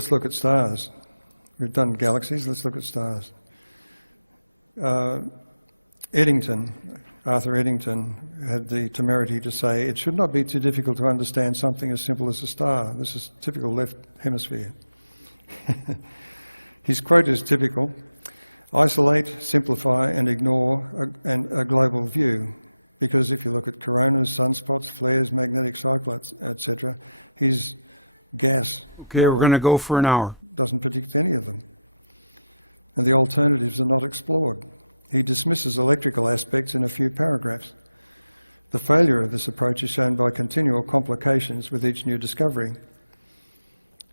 let's look at stars. We've done galaxies, let's look at stars. Arthur Eddington had the temerity to say, "It should not be too difficult to understand something as simple as a star." This is typical left hemisphere. His quote is typical: "Isolate, simplify and ignore a global view." Because if you look at coronas, sunspots, flares, magnetic cyclones, etc., his gas Okay, we're going to go for an hour. Doesn't predict any of them. And the alternatives are not explored. He dismisses electrical aspects in a few paragraphs. The failure of this approach is shown by continual complications with each new discovery.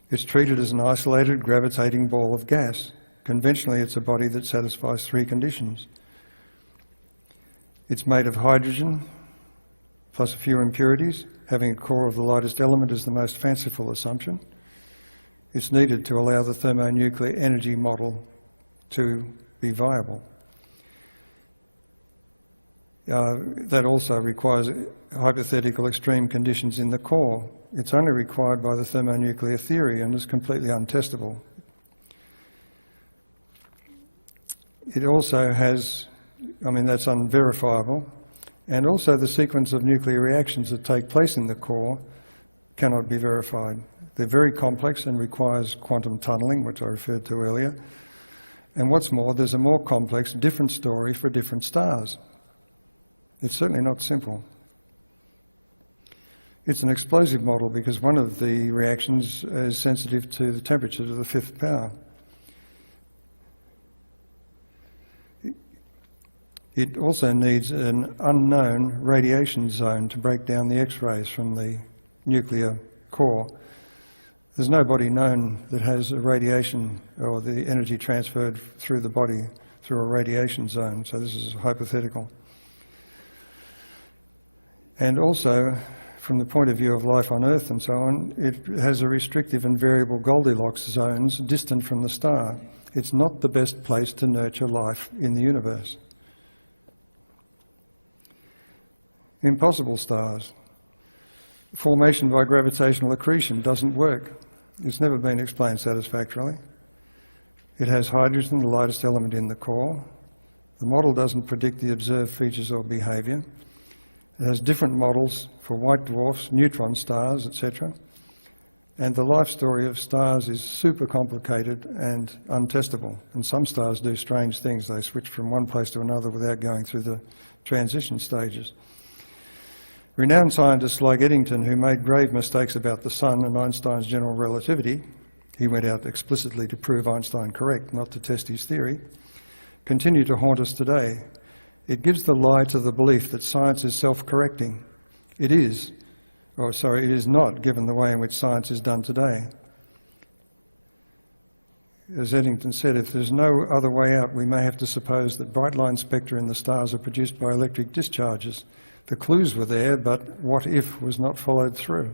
It's treated as an isolated, gravitating ball of gas. Conventionally, it's a body that satisfies three conditions. It's made of hydrogen, plus a few impurities. Having a core of the lightest element is the most fanciful assumption. It's needed to allow the thermonuclear energy model to be viable. That also requires hypothetical extreme conditions in the core. It's only required by the thermonuclear theory and is completely untestable. It also has, that's unverifiable, and also the sequence of nuclear reactions that take place in the core cannot be verified. They're very complex and requires quantum tunneling, which I referred to earlier. And what's more, there's a more complex, different story for different stars. It's certainly not simple. It's an explosive model because one of the reactions is sensitive to the temperature to the fifth power. It also needs an unknown radiation zone to break down the X-rays from the nuclear core. There's no body known that has a radiation or the energy transferred through the body through a radiation zone, so this is hypothetical. And also, from the point of view of life on Earth and so on, it has a restrictive and variable Goldilocks zones distant from the star. It's not the best place to nurture life in the universe. Impossible stars. Formation by gravitational accretion doesn't work. It's never been explained satisfactorily. It has hydrogen, the lightest element in the core. The model doesn't predict the observed features or behaviour. It has different models for white dwarfs, neutron stars, etc. And the life story of stars is super complicated and untestable. And some stars do strange things. They switch from one place to another without going through the transition stages. Renowned scientists like Eddington, who made grave mistakes about the sun and Einstein's general relativity — he went out explicitly to prove Einstein correct, not to test his theory — continue to haunt us today. It gives the lie to the belief that science is self-correcting. It is not, given the way in which science is done today. As Eddington said, if there's no other way out, we may have to suppose that bright line spectra in the stars are produced by electric discharges. The clues were there, but what if was not followed through.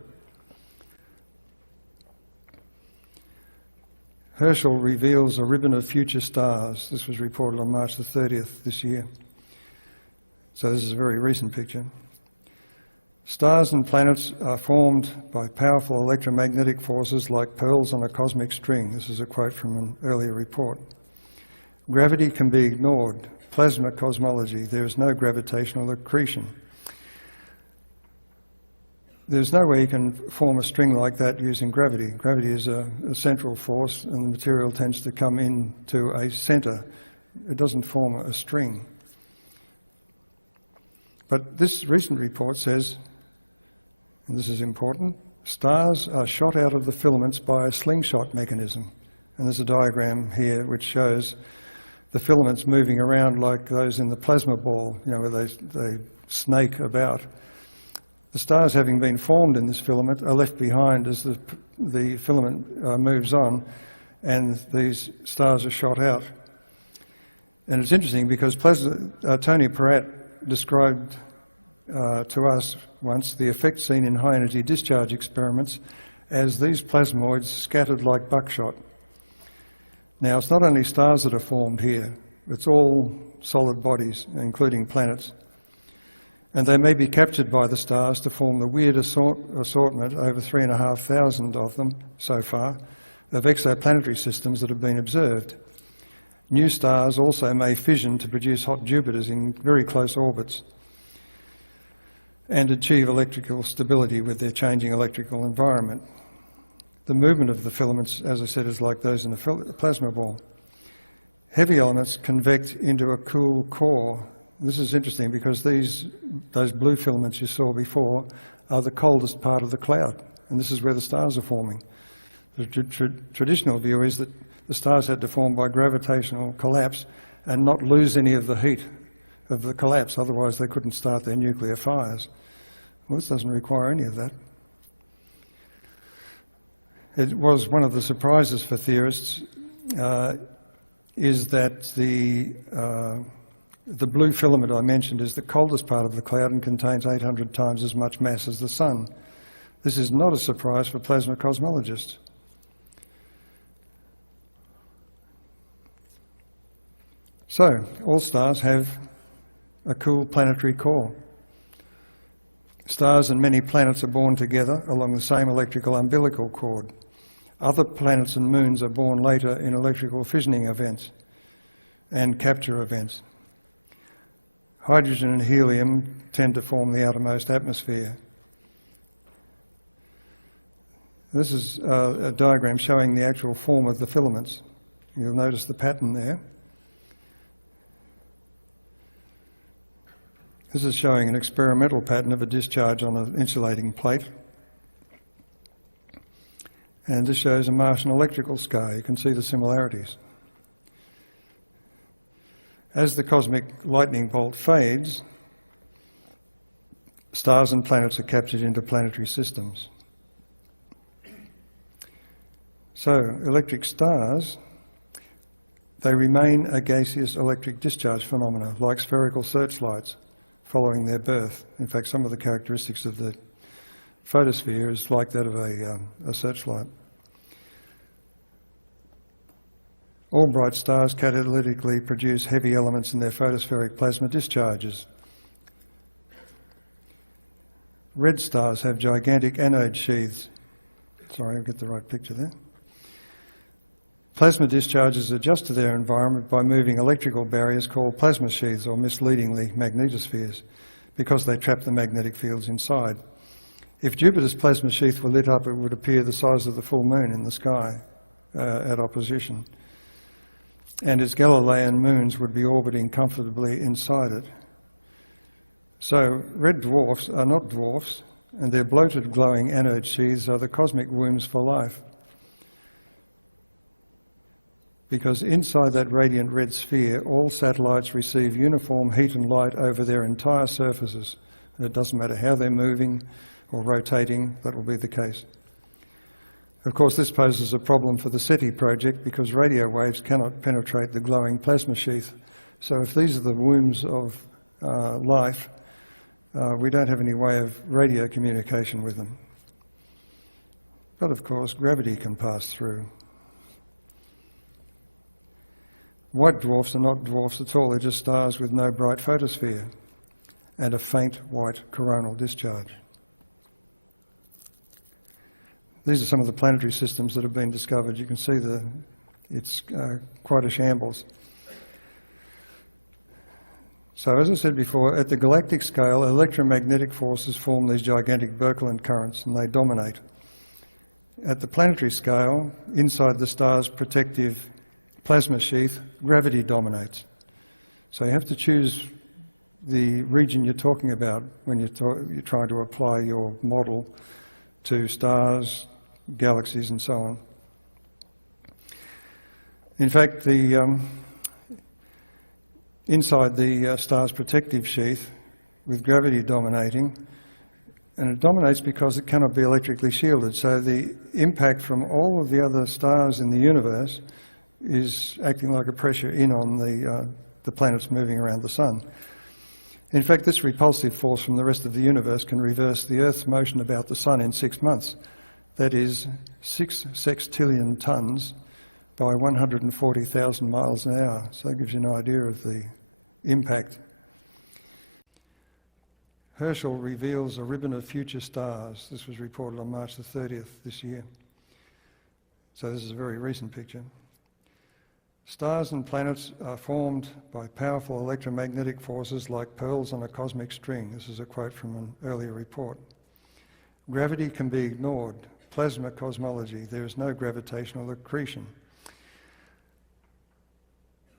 Herschel reveals a ribbon of future stars. This was reported on March the 30th this year. So this is a very recent picture. Stars and planets are formed by powerful electromagnetic forces like pearls on a cosmic string. This is a quote from an earlier report. Gravity can be ignored. Plasma cosmology. There is no gravitational accretion. There's no way you can form a string like that using gravity. Gravity is a central force and the material tends to come into a centre. It doesn't form a string. But this recent report says, and this is important, stars are shot out of the filaments by a slingshot mechanism. And there's a diagram here which shows the filaments moving around like those in the plasma ball, where they snake about. The stars, having been formed in this filament, are left behind as the filament moves on, and these stars are shot out. And it's interesting because Tony Peratt described to us once the effect seen in high-energy discharge experiments as these plasmoids scattered like buckshot. Now, it's not only stars that are formed here, it's all solid bodies, including planets. And they may be captured by the stars to form the weird assortment, over 3,500 of them so far, of exoplanetary systems that have been observed. New stars also may fission to produce hot Jupiters in very close orbits and achieve electrical stability with their changing electrical environment. The movement of the filaments, as I said, is like those in a plasma ball. Heavy elements convect into a cool core. This is interesting because those blue filaments you saw before are the coldest part of the cloud, and this is where the stars are forming. The traditional view is that the stars had to form by gravitational collapse and not lose any of the heat of the collapse, otherwise they couldn't start their nuclear fires. Well, this doesn't require any of that. It was one of the surprises for theorists is that the blue filament I mentioned is the coldest part of the cloud and contains 800 times as much mass as the Sun. This is not a surprise for plasma cosmologists. So, all stars have a cool planetary core. Stars and many planets are born together along the same electrical umbilical cord. Other planets and moons are born later in electrical fissioning events and capture events. Hydrogen and helium tend to form the outermost atmosphere. This is a diagram showing the actual form of the filaments. You'll notice the pattern there. This is showing an experimental pattern of a discharge on an insulating plate. And this shows a Martian electrical scar. You can see the similarities. As the cosmic lightning bolt fades, stars and planets are captured into planetary systems. So, electric stars, they remain a gaseous electric discharge phenomena, like spherical searchlights following their birth. In fact, some of the characteristics of the photosphere is like that of a searchlight. All bright stars catalytically produce heavy elements in their photospheric plasma discharges. Red stars have gigantic anode sheaths. Sorry, I'll get the right picture there. Plasma discharges adjust to their environment by moving electrical barriers called plasma sheaths, or misleadingly magnetospheres, because they trap the magnetic fields inside. If Jupiter's plasma sheath were lit up, it would appear the size of the full moon in the sky at opposition. And its Galilean moons would be orbiting comfortably inside it. So red dwarfs are not dwarfs, and their bloated glowing anode sheaths are the cosmic wombs for life. Because inside that radiant red sphere, all satellites receive uniform heat and light over their entire surfaces. And it doesn't matter how they're moving or rotating, that will be the case. Of course, this poses a problem for the SETI project because radio waves cannot penetrate the glowing plasma sheath. So if these are the wombs of life, we don't have any way of radio communication with them. But of course, gravity can pass through. White dwarfs are not dwarfs at all, they're just stars with no bright photosphere and a faint white coronal discharge. These are some of the planetary systems that have been discovered. You can see it's quite a shambles. So as I said before, at the galactic scale, electromagnetic forces form these gigantic Birkeland currents and they dominate. At the planetary scale, inside the star's protective plasma sheath, gravity dominates. So you have to choose the region you're talking about when you're trying to apply your model to stars, galaxies and so on. In fact, inside the star's protective sheath, with gravity dominating, and it dominates because it cannot be electrically shielded, so the impact from all of the other stars in the universe is acting like a pressure in on the planets moving around the Sun. In fact, this repulsive force from the rest of the universe can reverse the Earth's motion about the Sun in 6 months. That is 6 sextillion tons by 140,000 miles an hour. So that gives you an idea of the impact. Herschel reveals a ribbon of future stars. This was reported on March the 30th this year. So this is a very recent picture. Stars and planets are formed by powerful electromagnetic forces like pearls on a cosmic string. This is a quote from an earlier report. Gravity can be ignored. Plasma cosmology. There is no gravitational accretion.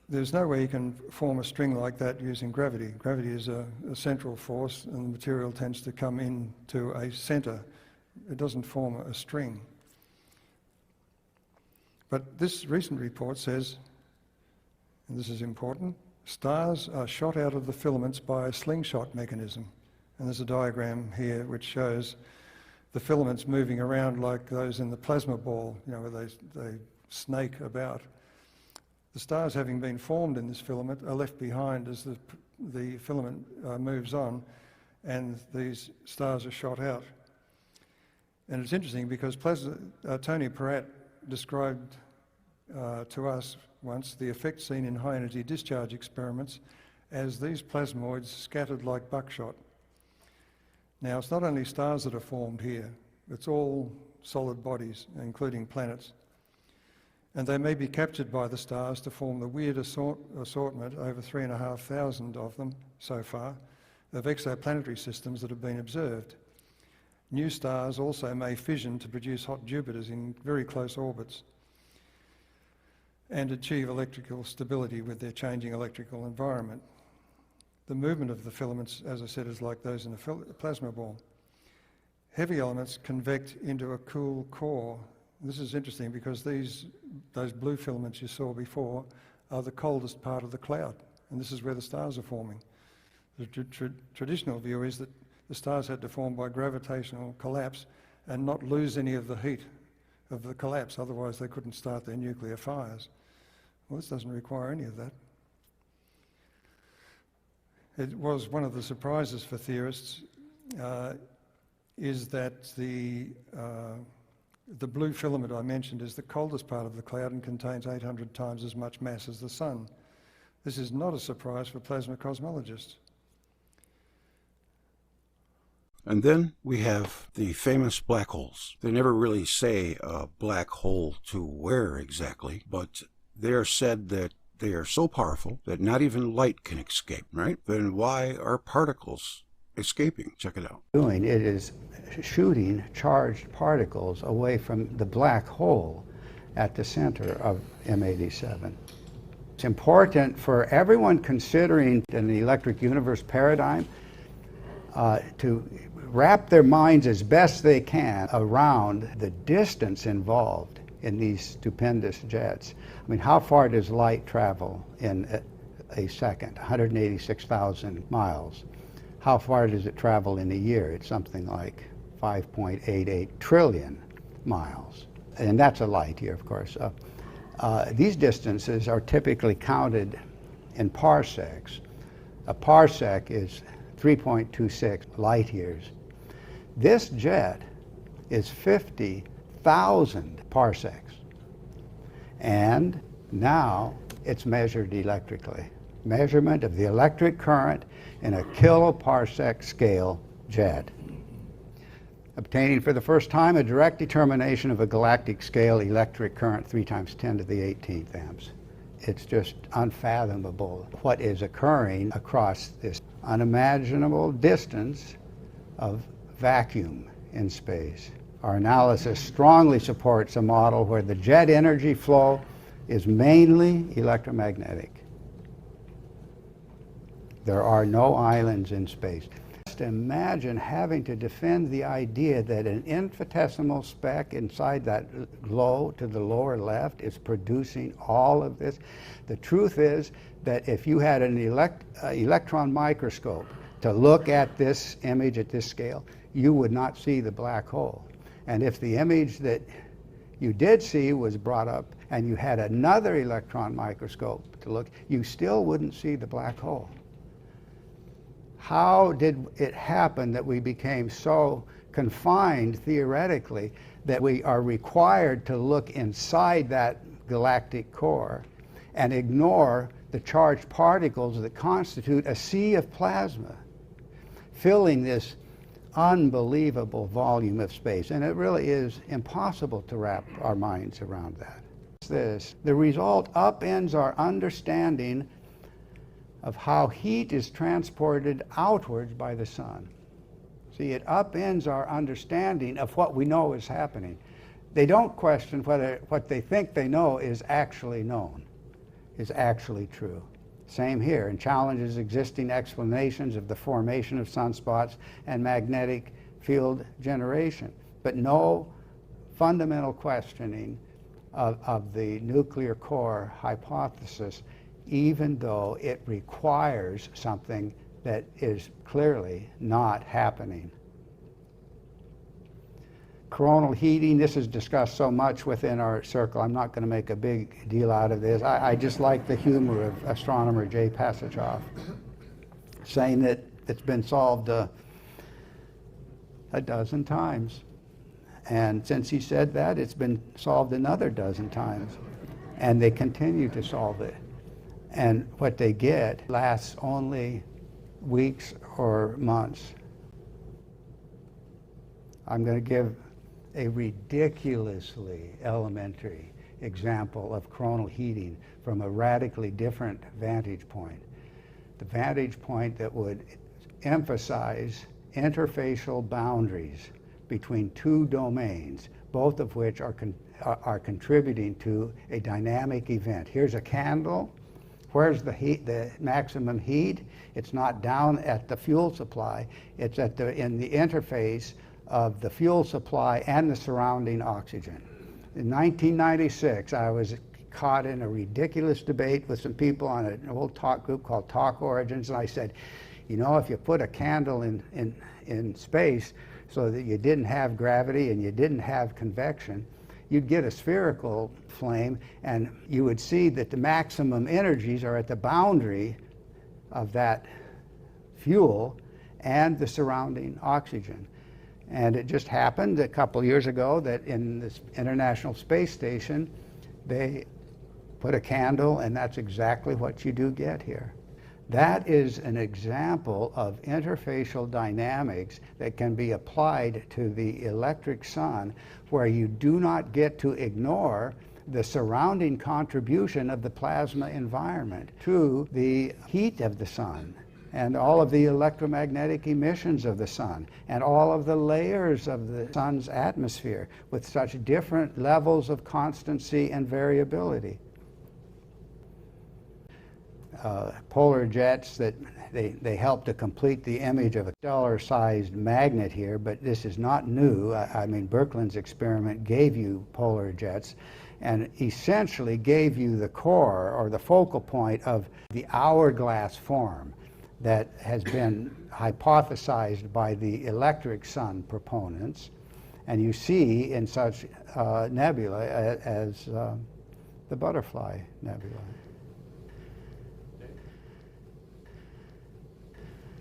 There's no way you can form a string like that using gravity. Gravity is a central force, and the material tends to come into a centre. It doesn't form a string. But this recent report says, and this is important, stars are shot out of the filaments by a slingshot mechanism. And there's a diagram here which shows the filaments moving around like those in the plasma ball, you know, where they snake about. The stars, having been formed in this filament, are left behind as the filament moves on, and these stars are shot out. And it's interesting because Tony Peratt described to us once the effect seen in high-energy discharge experiments as these plasmoids scattered like buckshot. Now, it's not only stars that are formed here, it's all solid bodies, including planets. And they may be captured by the stars to form the weird assortment, over 3,500 of them so far, of exoplanetary systems that have been observed. New stars also may fission to produce hot Jupiters in very close orbits and achieve electrical stability with their changing electrical environment. The movement of the filaments, as I said, is like those in a plasma ball. Heavy elements convect into a cool core. This is interesting because those blue filaments you saw before are the coldest part of the cloud, and this is where the stars are forming. The traditional view is that the stars had to form by gravitational collapse and not lose any of the heat of the collapse, otherwise they couldn't start their nuclear fires. Well, this doesn't require any of that. It was one of the surprises for theorists is that the blue filament I mentioned is the coldest part of the cloud and contains 800 times as much mass as the Sun. This is not a surprise for plasma cosmologists. And then we have the famous black holes. They never really say a black hole to where exactly, but they are said that they are so powerful that not even light can escape, right? Then why are particles escaping? Check it out. It is shooting charged particles away from the black hole at the center of M87. It's important for everyone considering an electric universe paradigm to wrap their minds as best they can around the distance involved in these stupendous jets. I mean, how far does light travel in a second? 186,000 miles. How far does it travel in a year? It's something like 5.88 trillion miles. And that's a light year, of course. These distances are typically counted in parsecs. A parsec is 3.26 light years. This jet is 50,000 parsecs. And now it's measured electrically. Measurement of the electric current in a kiloparsec scale jet. Obtaining for the first time a direct determination of a galactic scale electric current 3 × 10⁻18 amps. It's just unfathomable what is occurring across this unimaginable distance of vacuum in space. Our analysis strongly supports a model where the jet energy flow is mainly electromagnetic. There are no islands in space. Just imagine having to defend the idea that an infinitesimal speck inside that glow to the lower left is producing all of this. The truth is that if you had an electron microscope to look at this image at this scale, you would not see the black hole. And if the image that you did see was brought up and you had another electron microscope to look, you still wouldn't see the black hole. How did it happen that we became so confined theoretically that we are required to look inside that galactic core and ignore the charged particles that constitute a sea of plasma, filling this unbelievable volume of space, and it really is impossible to wrap our minds around that. The result upends our understanding of how heat is transported outwards by the sun. See, it upends our understanding of what we know is happening. They don't question whether what they think they know is actually known, is actually true. Same here, and challenges existing explanations of the formation of sunspots and magnetic field generation, but no fundamental questioning of the nuclear core hypothesis, even though it requires something that is clearly not happening. Coronal heating, this is discussed so much within our circle, I'm not going to make a big deal out of this. I just like the humor of astronomer Jay Pasachoff, saying that it's been solved a dozen times. And since he said that, it's been solved another dozen times. And they continue to solve it. And what they get lasts only weeks or months. I'm going to give a ridiculously elementary example of coronal heating from a radically different vantage point. The vantage point that would emphasize interfacial boundaries between two domains, both of which are contributing to a dynamic event. Here's a candle. Where's the heat, the maximum heat? It's not down at the fuel supply. It's in the interface of the fuel supply and the surrounding oxygen. In 1996, I was caught in a ridiculous debate with some people on an old talk group called Talk Origins, and I said, you know, if you put a candle in space so that you didn't have gravity and you didn't have convection, you'd get a spherical flame, and you would see that the maximum energies are at the boundary of that fuel and the surrounding oxygen. And it just happened a couple years ago that in this International Space Station, they put a candle, and that's exactly what you do get here. That is an example of interfacial dynamics that can be applied to the electric sun, where you do not get to ignore the surrounding contribution of the plasma environment to the heat of the sun, and all of the electromagnetic emissions of the sun, and all of the layers of the sun's atmosphere with such different levels of constancy and variability. Polar jets that they help to complete the image of a dollar-sized magnet here, but this is not new. I mean, Birkeland's experiment gave you polar jets and essentially gave you the core or the focal point of the hourglass form that has been hypothesized by the electric sun proponents, and you see in such nebula as the butterfly nebula.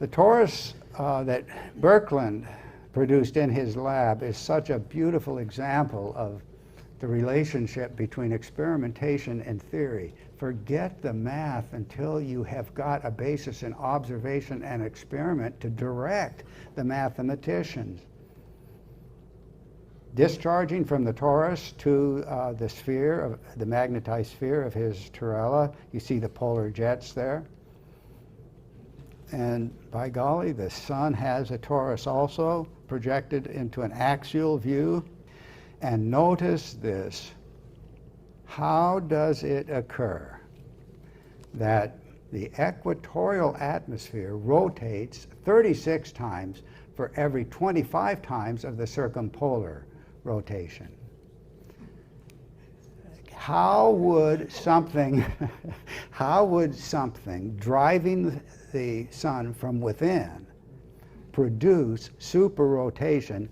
The torus that Birkeland produced in his lab is such a beautiful example of the relationship between experimentation and theory. Forget the math until you have got a basis in observation and experiment to direct the mathematicians. Discharging from the torus to the sphere, the magnetized sphere of his Turella, you see the polar jets there. And by golly, the sun has a torus also, projected into an axial view. And notice this. How does it occur that the equatorial atmosphere rotates 36 times for every 25 times of the circumpolar rotation? How would something driving the sun from within produce superrotation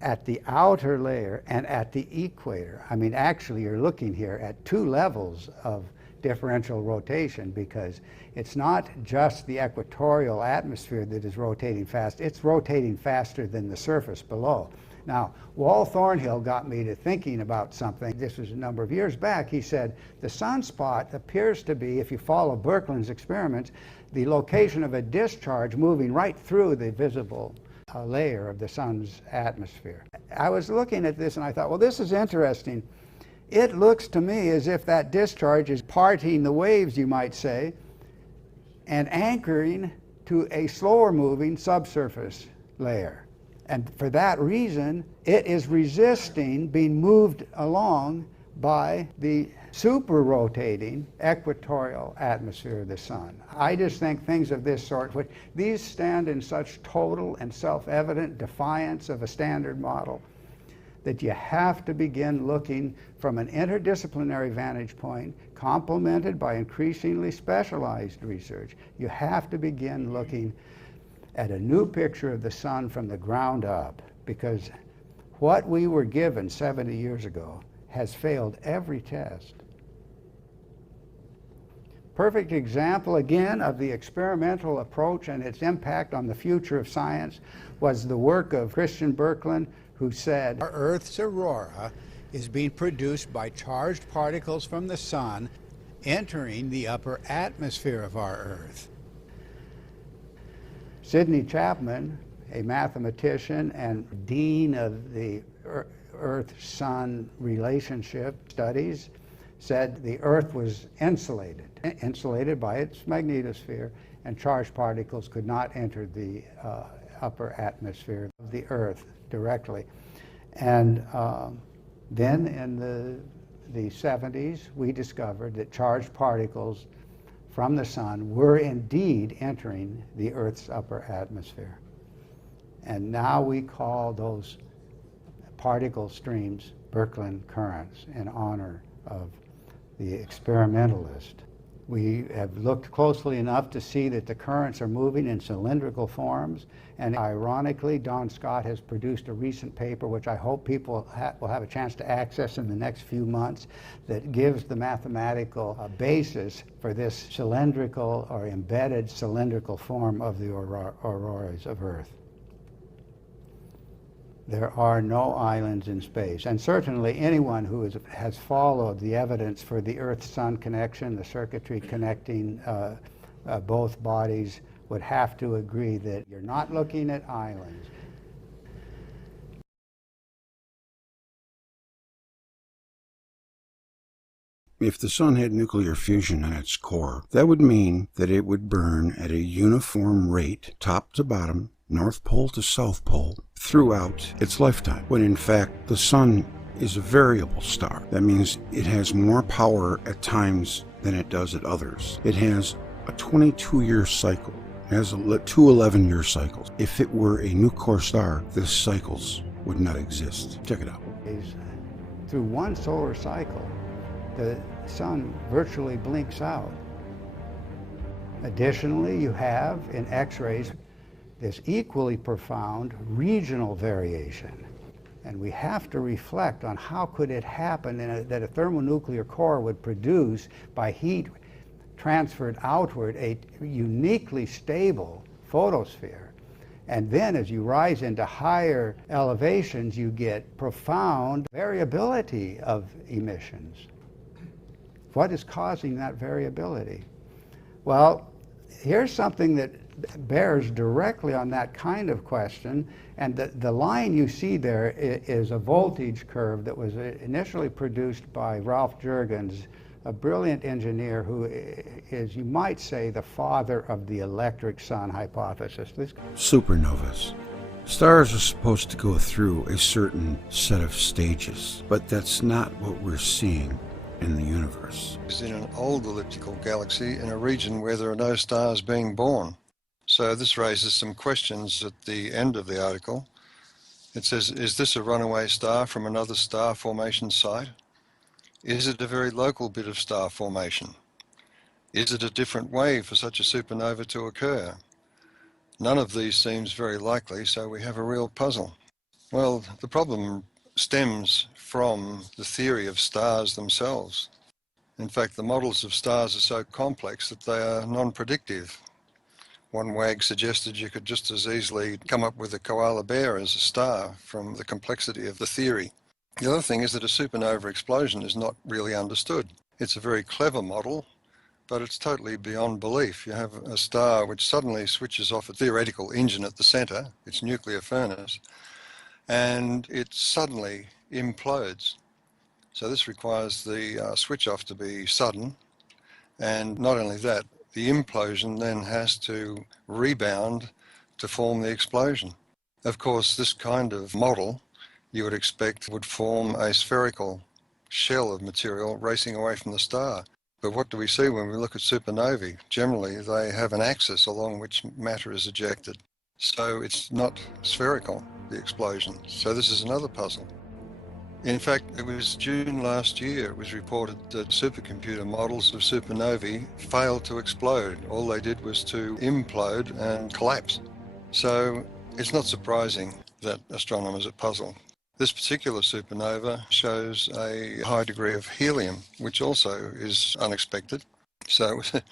at the outer layer and at the equator? I mean, actually, you're looking here at two levels of differential rotation, because it's not just the equatorial atmosphere that is rotating fast, it's rotating faster than the surface below. Now, Wal Thornhill got me to thinking about something. This was a number of years back. He said, the sunspot appears to be, if you follow Birkeland's experiments, the location of a discharge moving right through the visible layer of the sun's atmosphere. I was looking at this and I thought, well, this is interesting. It looks to me as if that discharge is parting the waves, you might say, and anchoring to a slower moving subsurface layer. And for that reason, it is resisting being moved along by the super-rotating equatorial atmosphere of the sun. I just think things of this sort, these stand in such total and self-evident defiance of a standard model, that you have to begin looking from an interdisciplinary vantage point, complemented by increasingly specialized research. You have to begin looking at a new picture of the sun from the ground up, because what we were given 70 years ago has failed every test. Perfect example, again, of the experimental approach and its impact on the future of science was the work of Christian Birkeland, who said, Our Earth's aurora is being produced by charged particles from the sun entering the upper atmosphere of our Earth. Sidney Chapman, a mathematician and dean of the Earth-Sun relationship studies, said the Earth was insulated by its magnetosphere, and charged particles could not enter the upper atmosphere of the Earth directly. And then in the 70s, we discovered that charged particles from the sun were indeed entering the Earth's upper atmosphere. And now we call those particle streams Birkeland currents in honor of the experimentalist. We have looked closely enough to see that the currents are moving in cylindrical forms, and ironically, Don Scott has produced a recent paper, which I hope people will have a chance to access in the next few months, that gives the mathematical basis for this cylindrical or embedded cylindrical form of the auroras of Earth. There are no islands in space, and certainly anyone who has followed the evidence for the Earth-Sun connection, the circuitry connecting both bodies, would have to agree that you're not looking at islands. If the sun had nuclear fusion at its core, that would mean that it would burn at a uniform rate, top to bottom, North Pole to South Pole, throughout its lifetime, when in fact the sun is a variable star. That means it has more power at times than it does at others. It has a 22-year cycle. It has two 11-year cycles. If it were a new core star, the cycles would not exist. Check it out. Through one solar cycle, the sun virtually blinks out. Additionally, you have in X-rays this equally profound regional variation. And we have to reflect on how could it happen that a thermonuclear core would produce, by heat transferred outward, a uniquely stable photosphere. And then as you rise into higher elevations, you get profound variability of emissions. What is causing that variability? Well, here's something that bears directly on that kind of question, and the line you see there is a voltage curve that was initially produced by Ralph Jurgens, a brilliant engineer who is, you might say, the father of the electric sun hypothesis. Supernovas. Stars are supposed to go through a certain set of stages, but that's not what we're seeing in the universe. Is in an old elliptical galaxy in a region where there are no stars being born. So this raises some questions at the end of the article. It says, is this a runaway star from another star formation site? Is it a very local bit of star formation? Is it a different way for such a supernova to occur? None of these seems very likely, so we have a real puzzle. Well, the problem stems from the theory of stars themselves. In fact, the models of stars are so complex that they are non-predictive. One wag suggested you could just as easily come up with a koala bear as a star from the complexity of the theory. The other thing is that a supernova explosion is not really understood. It's a very clever model, but it's totally beyond belief. You have a star which suddenly switches off a theoretical engine at the centre, its nuclear furnace, and it suddenly implodes. So this requires the switch off to be sudden, and not only that, the implosion then has to rebound to form the explosion. Of course, this kind of model you would expect would form a spherical shell of material racing away from the star. But what do we see when we look at supernovae? Generally, they have an axis along which matter is ejected. So it's not spherical, the explosion. So this is another puzzle. In fact, it was June last year, it was reported that supercomputer models of supernovae failed to explode. All they did was to implode and collapse. So it's not surprising that astronomers are puzzled. This particular supernova shows a high degree of helium, which also is unexpected. So it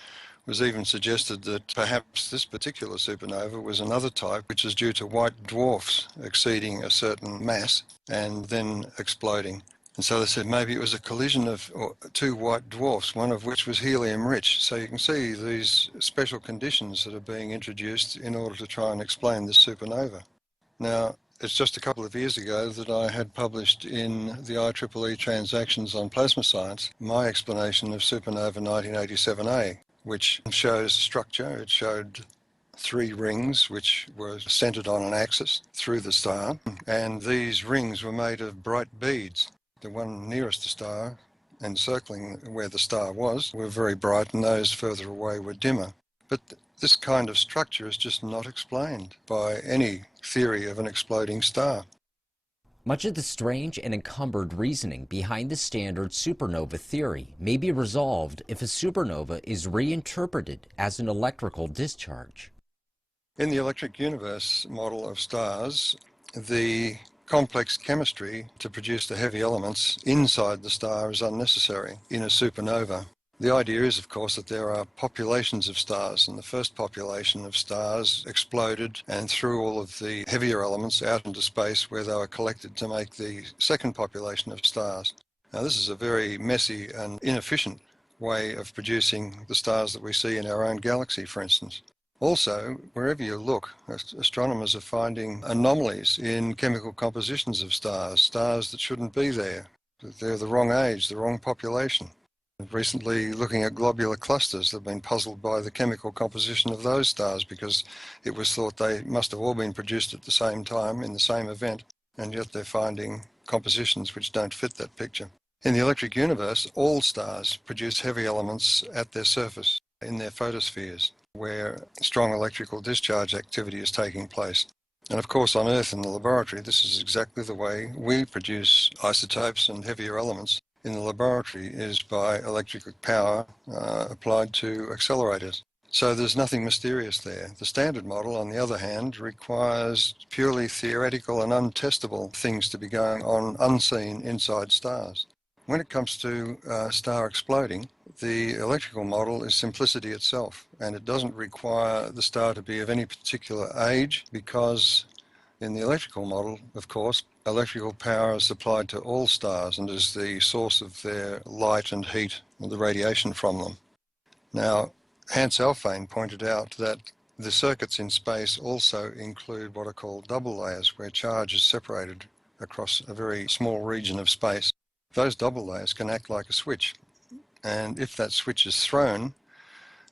was even suggested that perhaps this particular supernova was another type which is due to white dwarfs exceeding a certain mass and then exploding. And so they said maybe it was a collision of two white dwarfs, one of which was helium-rich. So you can see these special conditions that are being introduced in order to try and explain this supernova. Now, it's just a couple of years ago that I had published in the IEEE Transactions on Plasma Science my explanation of supernova 1987A, which shows structure. It showed 3 rings which were centered on an axis through the star, and these rings were made of bright beads. The one nearest the star, encircling where the star was, were very bright, and those further away were dimmer. But this kind of structure is just not explained by any theory of an exploding star. Much of the strange and encumbered reasoning behind the standard supernova theory may be resolved if a supernova is reinterpreted as an electrical discharge. In the electric universe model of stars, the complex chemistry to produce the heavy elements inside the star is unnecessary in a supernova. The idea is, of course, that there are populations of stars, and the first population of stars exploded and threw all of the heavier elements out into space where they were collected to make the second population of stars. Now, this is a very messy and inefficient way of producing the stars that we see in our own galaxy, for instance. Also, wherever you look, astronomers are finding anomalies in chemical compositions of stars, stars that shouldn't be there. They're the wrong age, the wrong population. Recently, looking at globular clusters, they've been puzzled by the chemical composition of those stars because it was thought they must have all been produced at the same time in the same event, and yet they're finding compositions which don't fit that picture. In the electric universe, all stars produce heavy elements at their surface, in their photospheres, where strong electrical discharge activity is taking place. And of course, on Earth in the laboratory, this is exactly the way we produce isotopes and heavier elements in the laboratory, is by electrical power applied to accelerators. So there's nothing mysterious there. The standard model, on the other hand, requires purely theoretical and untestable things to be going on unseen inside stars. When it comes to a star exploding, the electrical model is simplicity itself, and it doesn't require the star to be of any particular age, because in the electrical model, of course, electrical power is supplied to all stars and is the source of their light and heat and the radiation from them. Now, Hans Alfvén pointed out that the circuits in space also include what are called double layers, where charge is separated across a very small region of space. Those double layers can act like a switch, and if that switch is thrown,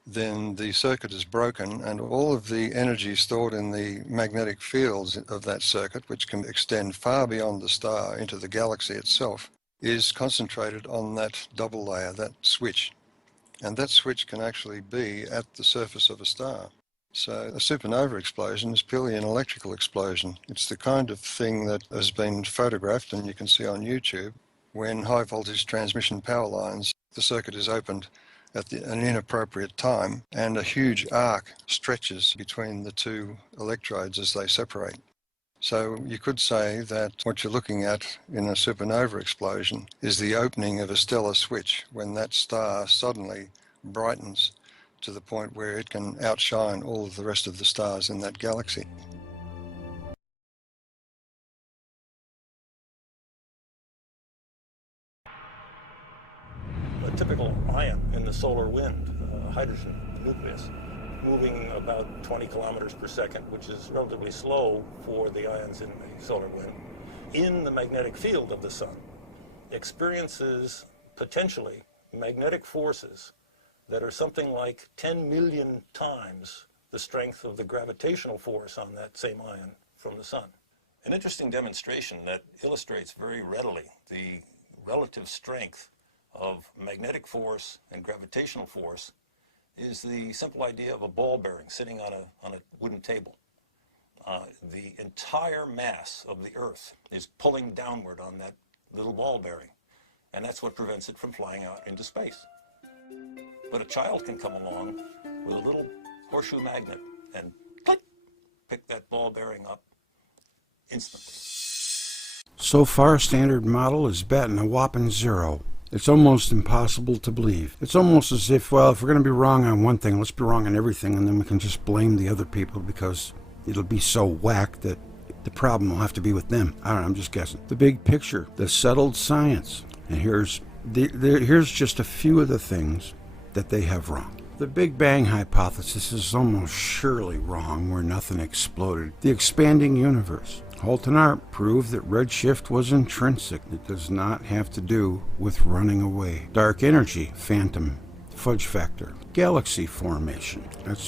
then the circuit is broken, and all of the energy stored in the magnetic fields of that circuit, which can extend far beyond the star into the galaxy itself, is concentrated on that double layer, that switch. And that switch can actually be at the surface of a star. So a supernova explosion is purely an electrical explosion. It's the kind of thing that has been photographed, and you can see on YouTube, when high voltage transmission power lines, the circuit is opened at an inappropriate time, and a huge arc stretches between the two electrodes as they separate. So you could say that what you're looking at in a supernova explosion is the opening of a stellar switch, when that star suddenly brightens to the point where it can outshine all of the rest of the stars in that galaxy. typical ion in the solar wind, a hydrogen nucleus, moving about 20 kilometers per second, which is relatively slow for the ions in the solar wind, in the magnetic field of the sun, experiences potentially magnetic forces that are something like 10 million times the strength of the gravitational force on that same ion from the sun. An interesting demonstration that illustrates very readily the relative strength of magnetic force and gravitational force is the simple idea of a ball bearing sitting on a wooden table. The entire mass of the Earth is pulling downward on that little ball bearing, and that's what prevents it from flying out into space. But a child can come along with a little horseshoe magnet and click, pick that ball bearing up instantly. So far, standard model is batting a whopping 0. It's almost impossible to believe. It's almost as if, well, if we're going to be wrong on one thing, let's be wrong on everything, and then we can just blame the other people because it'll be so whack that the problem will have to be with them. I don't know, I'm just guessing. The big picture, the settled science. And here's just a few of the things that they have wrong. The Big Bang hypothesis is almost surely wrong, where nothing exploded. The expanding universe. Holt and Arp proved that redshift was intrinsic. It does not have to do with running away. Dark energy, phantom, fudge factor. Galaxy formation,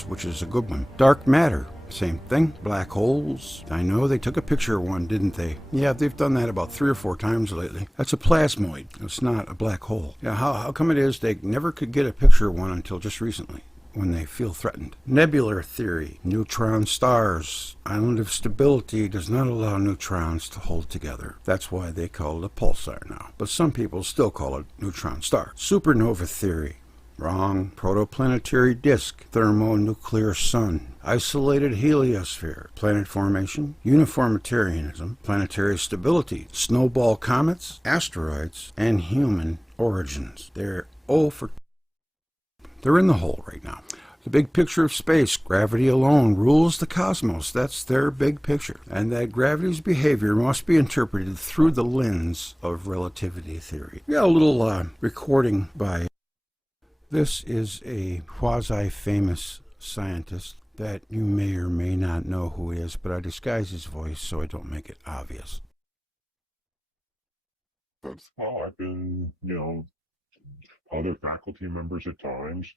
which is a good one. Dark matter, same thing. Black holes. I know they took a picture of one, didn't they? Yeah, they've done that about 3 or 4 times lately. That's a plasmoid. It's not a black hole. Yeah, how come it is they never could get a picture of one until just recently, when they feel threatened? Nebular theory. Neutron stars. Island of stability does not allow neutrons to hold together. That's why they call it a pulsar now. But some people still call it neutron star. Supernova theory. Wrong. Protoplanetary disk. Thermonuclear sun. Isolated heliosphere. Planet formation. Uniformitarianism. Planetary stability. Snowball comets. Asteroids. And human origins. They're in the hole right now. The big picture of space, gravity alone rules the cosmos. That's their big picture. And that gravity's behavior must be interpreted through the lens of relativity theory. We got a little recording by... This is a quasi-famous scientist that you may or may not know who he is, but I disguise his voice so I don't make it obvious. Well, I've been, other faculty members at times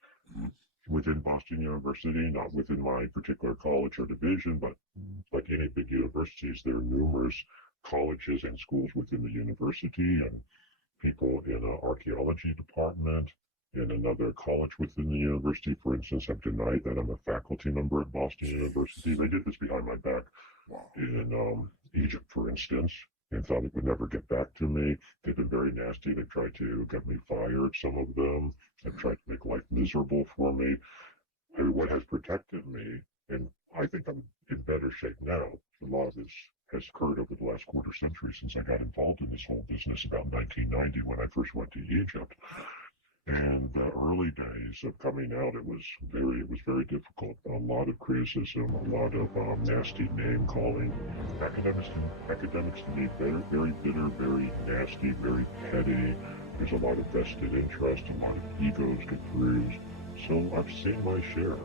within Boston University, not within my particular college or division, but like any big universities, there are numerous colleges and schools within the university, and people in an archaeology department, in another college within the university. For instance, I've denied that I'm a faculty member at Boston University. They did this behind my back in Egypt, for instance, and thought it would never get back to me. They've been very nasty. They tried to get me fired, some of them. They've tried to make life miserable for me. I mean, what has protected me, and I think I'm in better shape now. A lot of this has occurred over the last quarter century since I got involved in this whole business about 1990 when I first went to Egypt. And the early days of coming out, it was very difficult. A lot of criticism, a lot of nasty name calling. Academics can be very bitter, very nasty, very petty. There's a lot of vested interest, a lot of egos get bruised. So I've seen my share.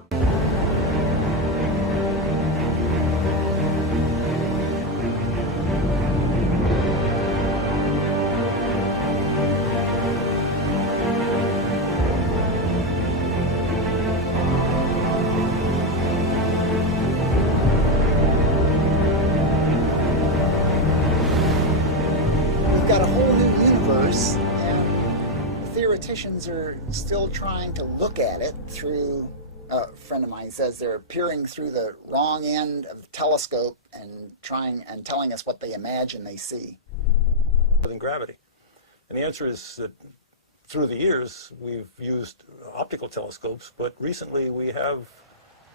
Theoreticians are still trying to look at it through, a friend of mine says they're peering through the wrong end of the telescope and telling us what they imagine they see. Than gravity. And the answer is that through the years we've used optical telescopes, but recently we have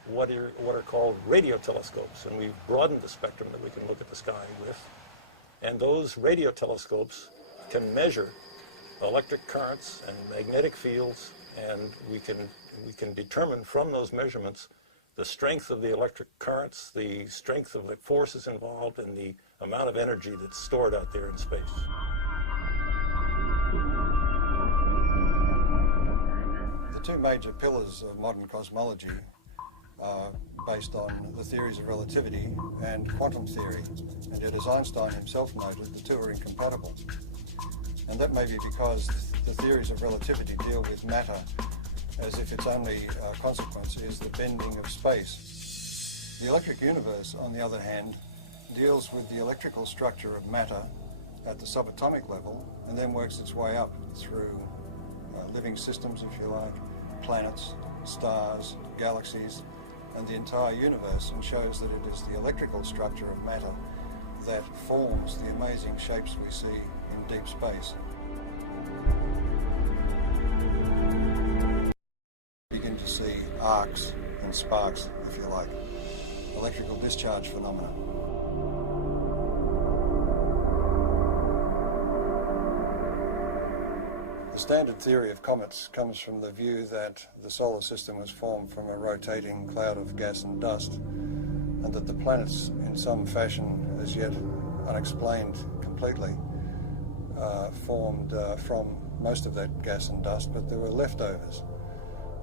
what are called radio telescopes, and we've broadened the spectrum that we can look at the sky with. And those radio telescopes can measure electric currents and magnetic fields, and we can determine from those measurements the strength of the electric currents, the strength of the forces involved, and the amount of energy that's stored out there in space. The two major pillars of modern cosmology are based on the theories of relativity and quantum theory, and yet as Einstein himself noted, the two are incompatible. And that may be because the theories of relativity deal with matter as if its only consequence is the bending of space. The electric universe, on the other hand, deals with the electrical structure of matter at the subatomic level and then works its way up through living systems, if you like, planets, stars, galaxies, and the entire universe, and shows that it is the electrical structure of matter that forms the amazing shapes we see in deep space. Begin to see arcs and sparks, if you like, electrical discharge phenomena. The standard theory of comets comes from the view that the solar system was formed from a rotating cloud of gas and dust, and that the planets, in some fashion as yet unexplained completely, formed from most of that gas and dust, but there were leftovers.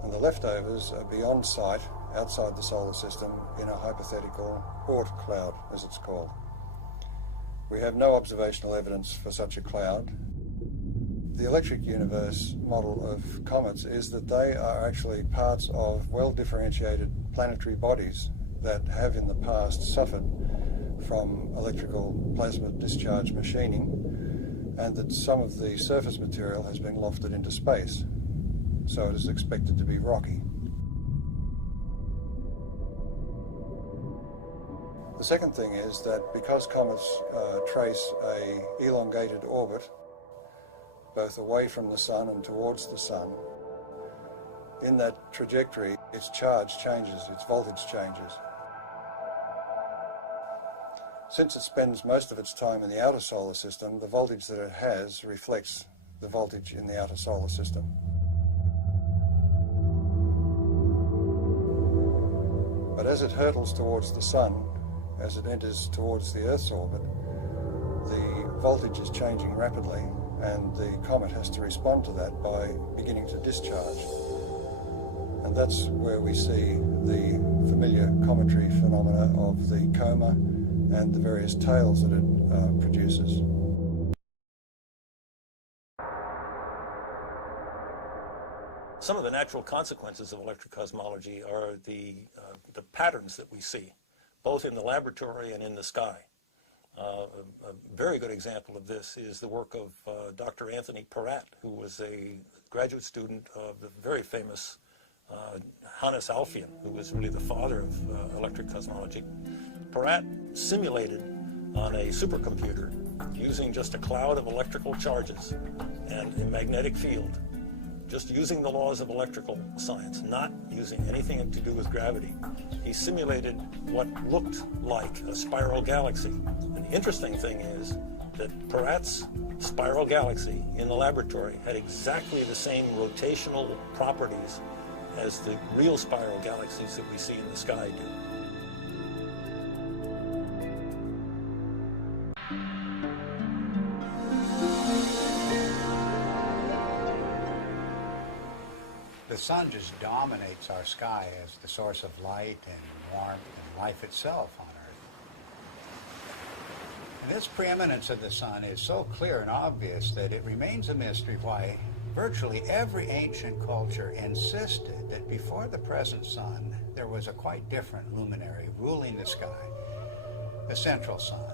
And the leftovers are beyond sight, outside the solar system, in a hypothetical Oort cloud, as it's called. We have no observational evidence for such a cloud. The electric universe model of comets is that they are actually parts of well-differentiated planetary bodies that have in the past suffered from electrical plasma discharge machining, and that some of the surface material has been lofted into space, so it is expected to be rocky. The second thing is that because comets trace an elongated orbit, both away from the sun and towards the sun, in that trajectory, its charge changes, its voltage changes. Since it spends most of its time in the outer solar system, the voltage that it has reflects the voltage in the outer solar system. But as it hurtles towards the sun, as it enters towards the Earth's orbit, the voltage is changing rapidly, and the comet has to respond to that by beginning to discharge. And that's where we see the familiar cometary phenomena of the coma and the various tails that it produces. Some of the natural consequences of electrocosmology are the patterns that we see, both in the laboratory and in the sky. A very good example of this is the work of Dr. Anthony Peratt, who was a graduate student of the very famous Hannes Alfvén, who was really the father of electric cosmology. Peratt simulated on a supercomputer using just a cloud of electrical charges and a magnetic field, just using the laws of electrical science, not using anything to do with gravity. He simulated what looked like a spiral galaxy. And the interesting thing is that Peratt's spiral galaxy in the laboratory had exactly the same rotational properties as the real spiral galaxies that we see in the sky do. The sun just dominates our sky as the source of light and warmth and life itself on Earth. And this preeminence of the sun is so clear and obvious that it remains a mystery why virtually every ancient culture insisted that before the present sun there was a quite different luminary ruling the sky. The central sun,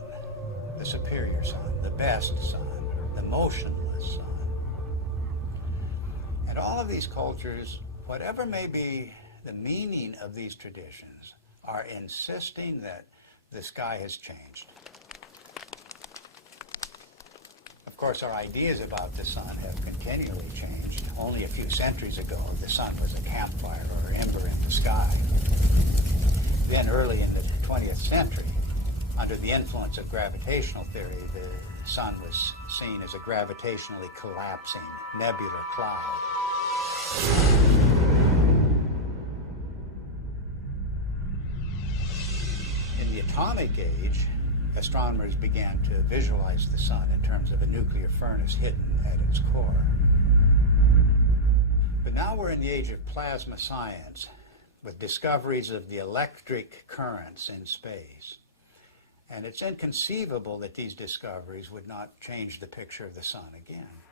the superior sun, the best sun, the motionless sun. And all of these cultures, whatever may be the meaning of these traditions, are insisting that the sky has changed. Of course, our ideas about the sun have continually changed. Only a few centuries ago, the sun was a campfire or ember in the sky. Then, early in the 20th century, under the influence of gravitational theory, the sun was seen as a gravitationally collapsing nebular cloud. In the atomic age, astronomers began to visualize the sun in terms of a nuclear furnace hidden at its core. But now we're in the age of plasma science, with discoveries of the electric currents in space. And it's inconceivable that these discoveries would not change the picture of the sun again.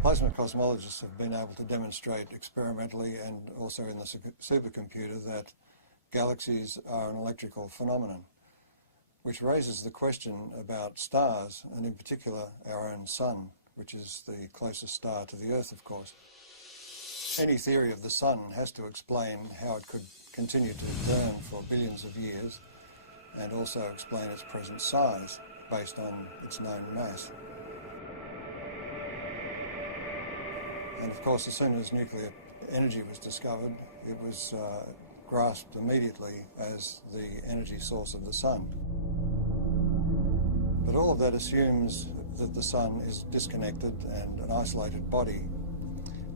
Plasma cosmologists have been able to demonstrate experimentally and also in the supercomputer that galaxies are an electrical phenomenon, which raises the question about stars, and in particular our own sun, which is the closest star to the Earth, of course. Any theory of the sun has to explain how it could continue to burn for billions of years, and also explain its present size based on its known mass. And of course, as soon as nuclear energy was discovered, it was grasped immediately as the energy source of the sun. But all of that assumes that the sun is disconnected and an isolated body,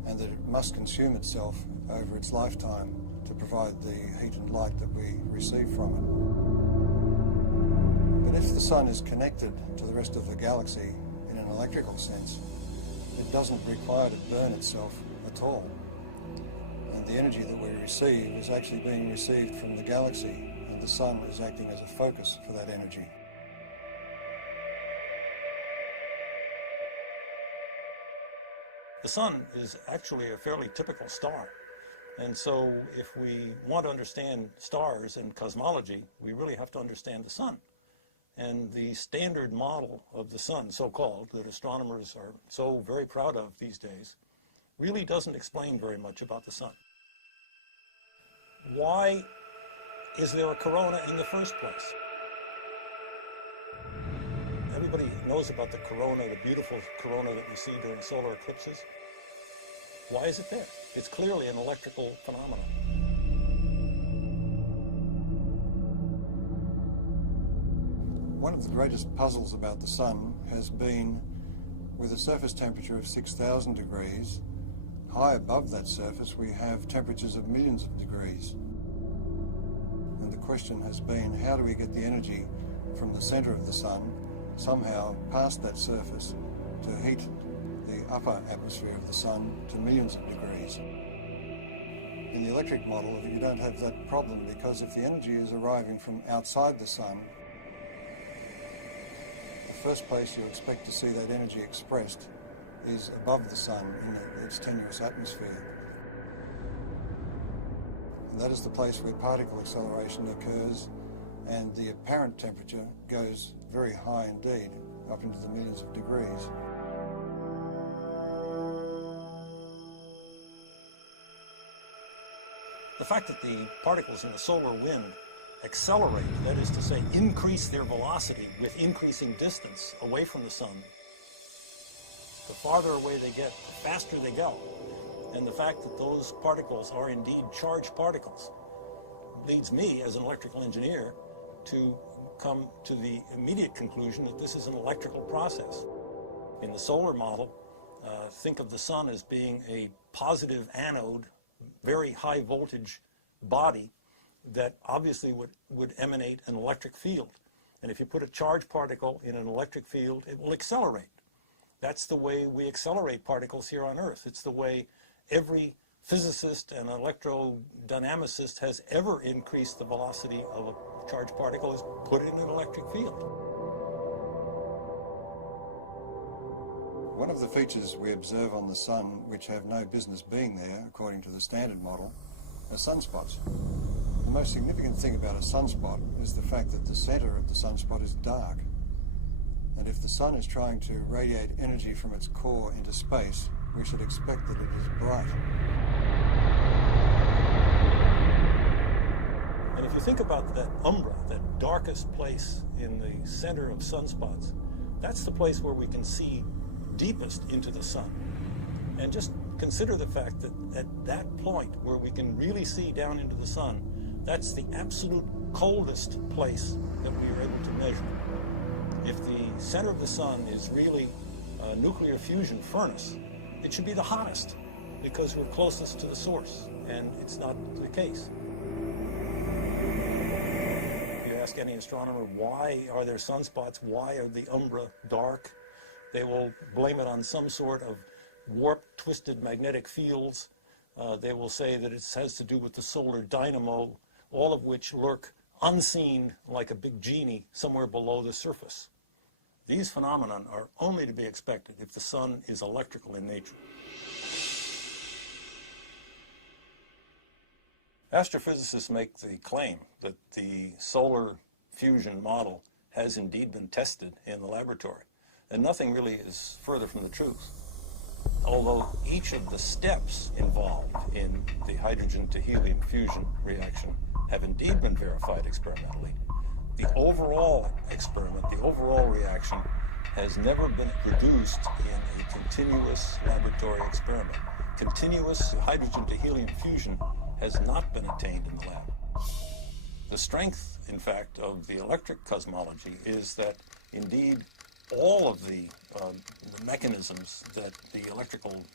and that it must consume itself over its lifetime to provide the heat and light that we receive from it. But if the sun is connected to the rest of the galaxy in an electrical sense, it doesn't require to burn itself at all. And the energy that we receive is actually being received from the galaxy, and the sun is acting as a focus for that energy. The sun is actually a fairly typical star. And so if we want to understand stars and cosmology, we really have to understand the sun. And the standard model of the sun, so-called, that astronomers are so very proud of these days, really doesn't explain very much about the sun. Why is there a corona in the first place? Everybody knows about the corona, the beautiful corona that we see during solar eclipses. Why is it there? It's clearly an electrical phenomenon. One of the greatest puzzles about the sun has been, with a surface temperature of 6,000 degrees, high above that surface we have temperatures of millions of degrees. And the question has been, how do we get the energy from the center of the sun somehow past that surface to heat the upper atmosphere of the sun to millions of degrees? In the electric model, you don't have that problem, because if the energy is arriving from outside the sun, the first place you expect to see that energy expressed is above the sun in its tenuous atmosphere. And that is the place where particle acceleration occurs, and the apparent temperature goes very high indeed, up into the millions of degrees. The fact that the particles in the solar wind accelerate, that is to say, increase their velocity with increasing distance away from the sun, the farther away they get, the faster they go. And the fact that those particles are indeed charged particles leads me, as an electrical engineer, to come to the immediate conclusion that this is an electrical process. In the solar model, think of the sun as being a positive anode, very high voltage body that obviously would emanate an electric field. And if you put a charged particle in an electric field, it will accelerate. That's the way we accelerate particles here on Earth. It's the way every physicist and electrodynamicist has ever increased the velocity of a charged particle, is put it in an electric field. One of the features we observe on the sun, which have no business being there, according to the standard model, are sunspots. The most significant thing about a sunspot is the fact that the center of the sunspot is dark. And if the sun is trying to radiate energy from its core into space, we should expect that it is bright. And if you think about that umbra, that darkest place in the center of sunspots, that's the place where we can see deepest into the sun. And just consider the fact that at that point where we can really see down into the sun, that's the absolute coldest place that we are able to measure. If the center of the sun is really a nuclear fusion furnace, it should be the hottest because we're closest to the source, and it's not the case. If you ask any astronomer, why are there sunspots? Why are the umbra dark? They will blame it on some sort of warped, twisted magnetic fields. They will say that it has to do with the solar dynamo, all of which lurk unseen like a big genie somewhere below the surface. These phenomena are only to be expected if the sun is electrical in nature. Astrophysicists make the claim that the solar fusion model has indeed been tested in the laboratory, and nothing really is further from the truth. Although each of the steps involved in the hydrogen to helium fusion reaction have indeed been verified experimentally, the overall experiment, the overall reaction, has never been produced in a continuous laboratory experiment. Continuous hydrogen to helium fusion has not been attained in the lab. The strength, in fact, of the electric cosmology is that indeed all of the mechanisms that the electrical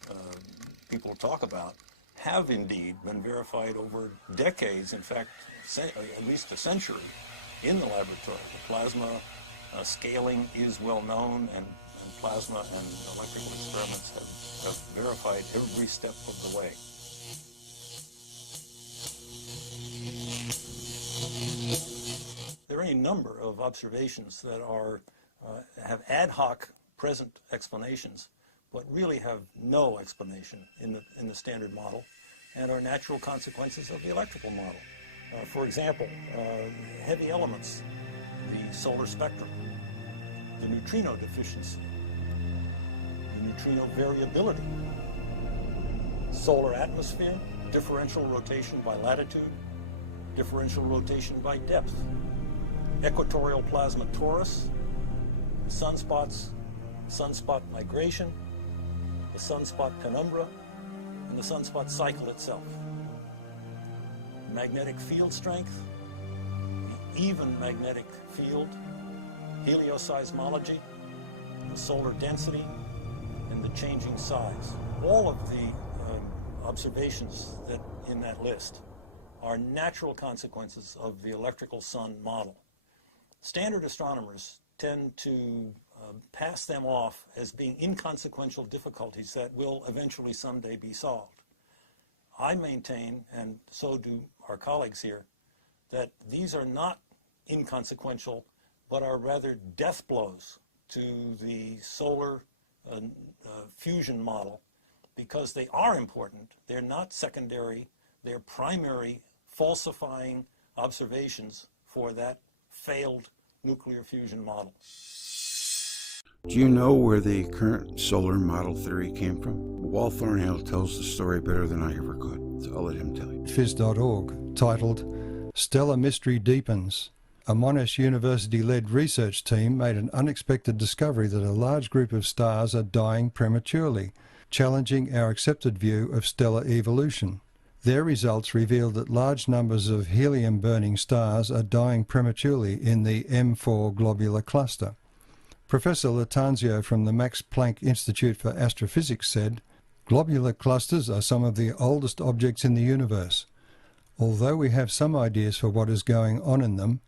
people talk about have indeed been verified over decades, in fact, at least a century, in the laboratory. The plasma scaling is well known, and plasma and electrical experiments have verified every step of the way. There are any number of observations that are have ad hoc present explanations, but really have no explanation in the standard model, and are natural consequences of the electrical model. For example, heavy elements, the solar spectrum, the neutrino deficiency, the neutrino variability, solar atmosphere, differential rotation by latitude, differential rotation by depth, equatorial plasma torus, the sunspots, sunspot migration, the sunspot penumbra, and the sunspot cycle itself. Magnetic field strength, the even magnetic field, helioseismology, the solar density, and the changing size. All of the observations that in that list are natural consequences of the electrical sun model. Standard astronomers tend to pass them off as being inconsequential difficulties that will eventually someday be solved. I maintain, and so do our colleagues here, that these are not inconsequential, but are rather death blows to the solar fusion model, because they are important. They're not secondary. They're primary falsifying observations for that failed nuclear fusion model. Do you know where the current solar model theory came from? Walt Thornhill tells the story better than I ever could, so I'll let him tell you. Phys.org, titled Stellar Mystery Deepens. A Monash University-led research team made an unexpected discovery that a large group of stars are dying prematurely, challenging our accepted view of stellar evolution. Their results revealed that large numbers of helium-burning stars are dying prematurely in the M4 globular cluster. Professor Latanzio from the Max Planck Institute for Astrophysics said, "Globular clusters are some of the oldest objects in the universe. Although we have some ideas for what is going on in them,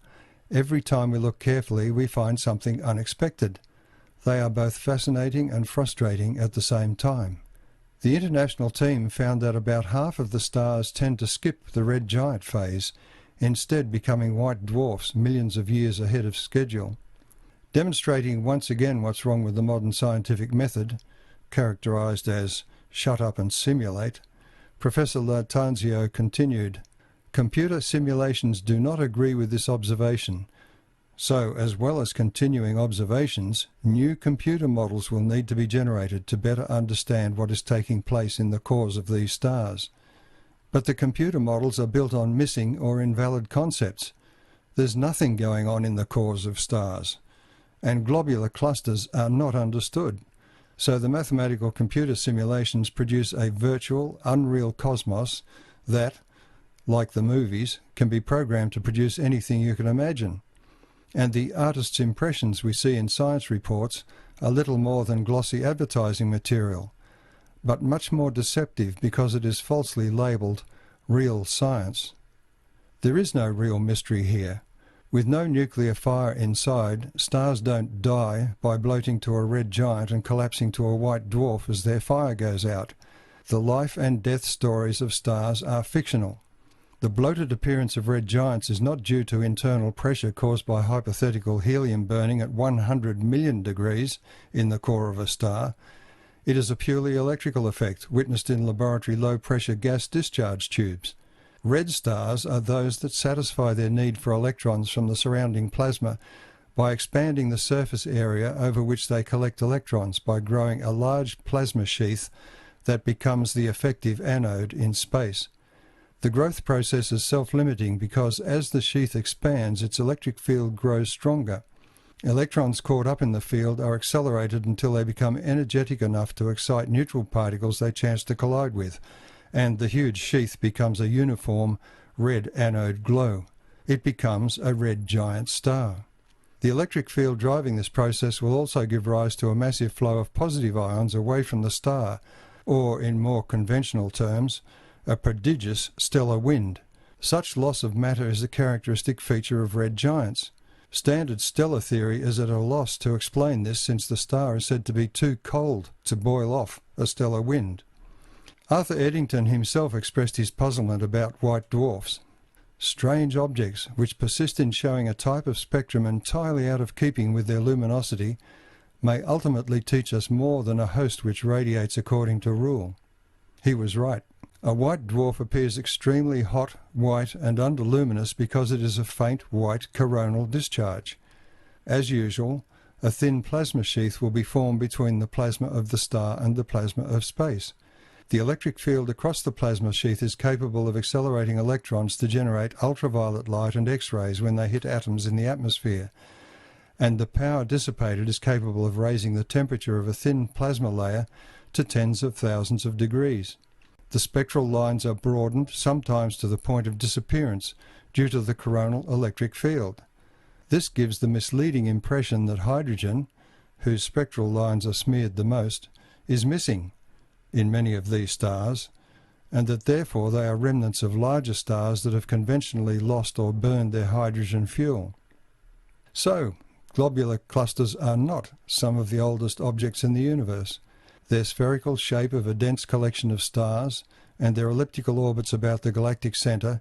every time we look carefully we find something unexpected. They are both fascinating and frustrating at the same time." The international team found that about half of the stars tend to skip the red giant phase, instead becoming white dwarfs millions of years ahead of schedule. Demonstrating once again what's wrong with the modern scientific method, characterized as shut up and simulate, Professor Latanzio continued, "Computer simulations do not agree with this observation. So, as well as continuing observations, new computer models will need to be generated to better understand what is taking place in the cores of these stars. But the computer models are built on missing or invalid concepts. There's nothing going on in the cores of stars, and globular clusters are not understood. So the mathematical computer simulations produce a virtual, unreal cosmos that, like the movies, can be programmed to produce anything you can imagine. And the artist's impressions we see in science reports are little more than glossy advertising material, but much more deceptive because it is falsely labelled real science. There is no real mystery here. With no nuclear fire inside, stars don't die by bloating to a red giant and collapsing to a white dwarf as their fire goes out. The life and death stories of stars are fictional. The bloated appearance of red giants is not due to internal pressure caused by hypothetical helium burning at 100 million degrees in the core of a star. It is a purely electrical effect witnessed in laboratory low-pressure gas discharge tubes. Red stars are those that satisfy their need for electrons from the surrounding plasma by expanding the surface area over which they collect electrons by growing a large plasma sheath that becomes the effective anode in space. The growth process is self-limiting because as the sheath expands, its electric field grows stronger. Electrons caught up in the field are accelerated until they become energetic enough to excite neutral particles they chance to collide with, and the huge sheath becomes a uniform red anode glow. It becomes a red giant star. The electric field driving this process will also give rise to a massive flow of positive ions away from the star, or in more conventional terms, a prodigious stellar wind. Such loss of matter is a characteristic feature of red giants. Standard stellar theory is at a loss to explain this since the star is said to be too cold to boil off a stellar wind. Arthur Eddington himself expressed his puzzlement about white dwarfs. Strange objects, which persist in showing a type of spectrum entirely out of keeping with their luminosity, may ultimately teach us more than a host which radiates according to rule. He was right. A white dwarf appears extremely hot, white, and underluminous because it is a faint white coronal discharge. As usual, a thin plasma sheath will be formed between the plasma of the star and the plasma of space. The electric field across the plasma sheath is capable of accelerating electrons to generate ultraviolet light and X-rays when they hit atoms in the atmosphere, and the power dissipated is capable of raising the temperature of a thin plasma layer to tens of thousands of degrees. The spectral lines are broadened, sometimes to the point of disappearance, due to the coronal electric field. This gives the misleading impression that hydrogen, whose spectral lines are smeared the most, is missing in many of these stars, and that therefore they are remnants of larger stars that have conventionally lost or burned their hydrogen fuel. So, globular clusters are not some of the oldest objects in the universe. Their spherical shape of a dense collection of stars and their elliptical orbits about the galactic centre